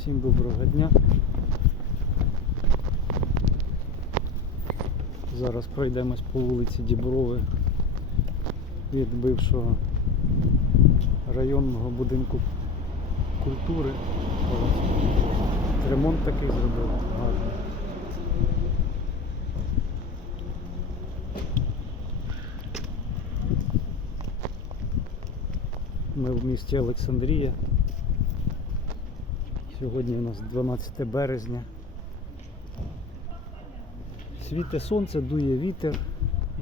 Всім доброго дня. Зараз пройдемось по вулиці Діброви від бившого районного будинку культури. Ремонт такий зробив гарний. Ми в місті Олександрія. Сьогодні у нас 12 березня. Світе сонце, дує вітер,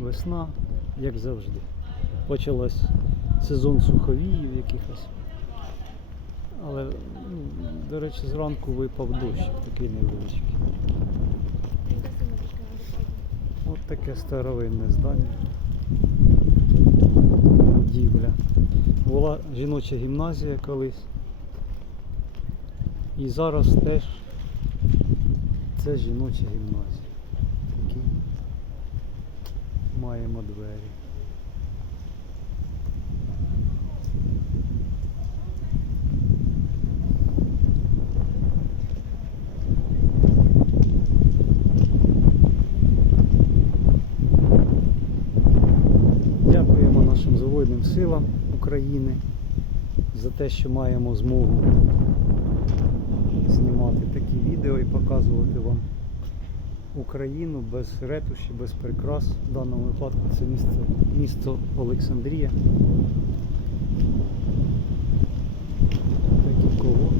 весна, як завжди. Почалась сезон суховіїв якихось. Але, ну, до речі, зранку випав дощик такий невеличкий. От таке старовинне здання. Будівля. Була жіноча гімназія колись. І зараз теж це жіноча гімназія. Такі маємо двері. Дякуємо нашим Збройним силам України за те, що маємо змогу знімати такі відео і показувати вам Україну без ретуші, без прикрас. В даному випадку це місто, місто Олександрія. Такі колони.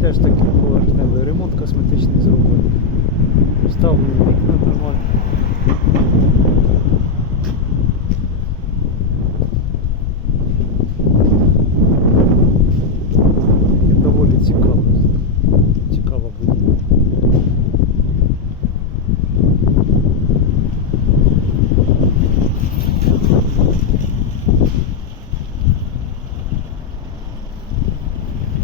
Теж такий поверхневий ремонт косметичний зроблений. Вставлені вікна нормально. І доволі цікаво. Цікава будівля.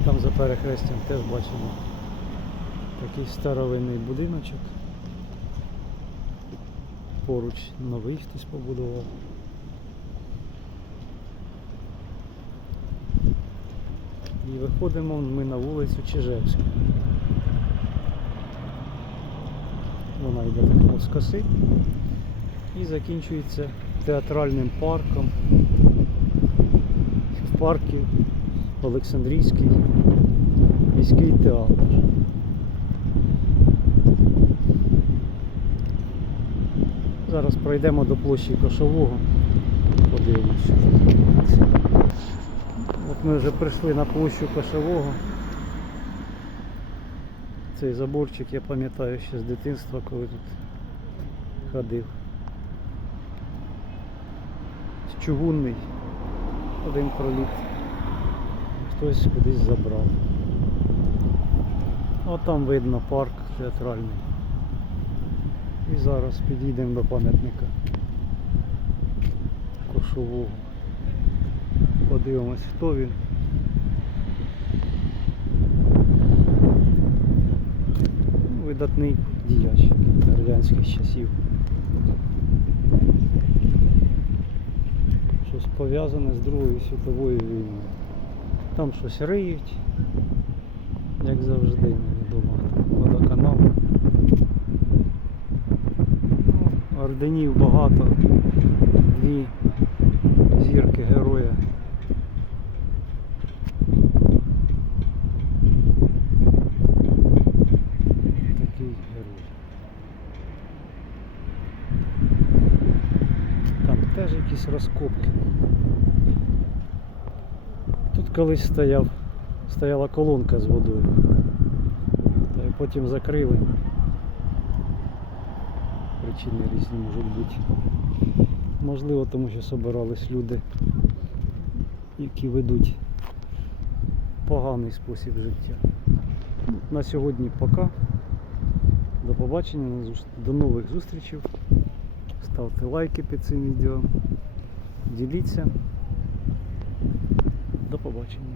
Там за перехрестям теж бачимо такий старовинний будиночок. Поруч новий хтось побудував. І виходимо ми на вулицю Чижевську. Вона йде так навскоси і закінчується театральним парком. В парку Олександрійський міський. Зараз пройдемо до площі Кошового. Подивимося. От ми вже прийшли на площу Кошового. Цей заборчик я пам'ятаю ще з дитинства, коли тут ходив. Чугунний. Один проліт. Хтось кудись забрав. От там видно парк театральний. І зараз підійдемо до пам'ятника Кошового. Подивимось, хто він. Ну, Видатний діяч радянських часів. Щось пов'язане з Другою світовою війною. Там щось риють, як завжди, хто. Водоканал. Ну, Орденів багато. Дві зірки героя. Такий герой. Там теж якісь розкопки. Тут колись стояв, стояла колонка з водою. Потім закрили. Причини різні можуть бути. Можливо, тому що собирались люди, які ведуть поганий спосіб життя. На сьогодні пока. До побачення, до нових зустрічей. Ставте лайки під цим відео. Діліться. До побачення.